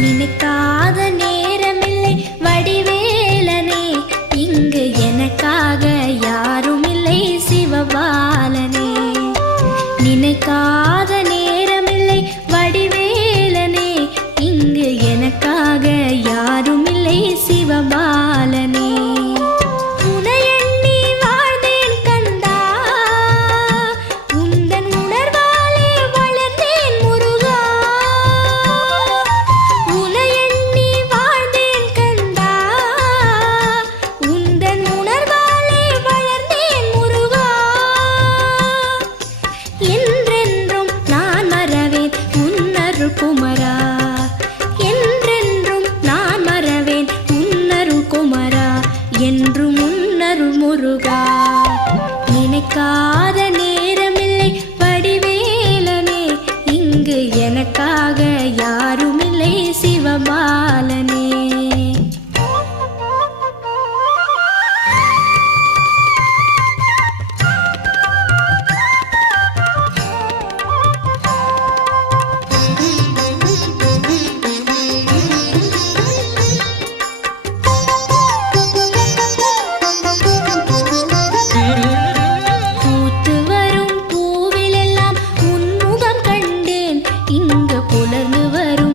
நினைக்காத நேரமில்லை வடிவேலனே, இங்கு எனக்காக யாரும் இல்லை சிவபாலனே. நினைக்காத நேரமில்லை வடிவேலனே, இங்கு எனக்காக யாரும் இல்லை சிவபாலனே. குமரா என்றென்றும் நான் மறவேன் உன்னருள் குமரா, என்றும் உன்னருள் முருகா. நினைக்காத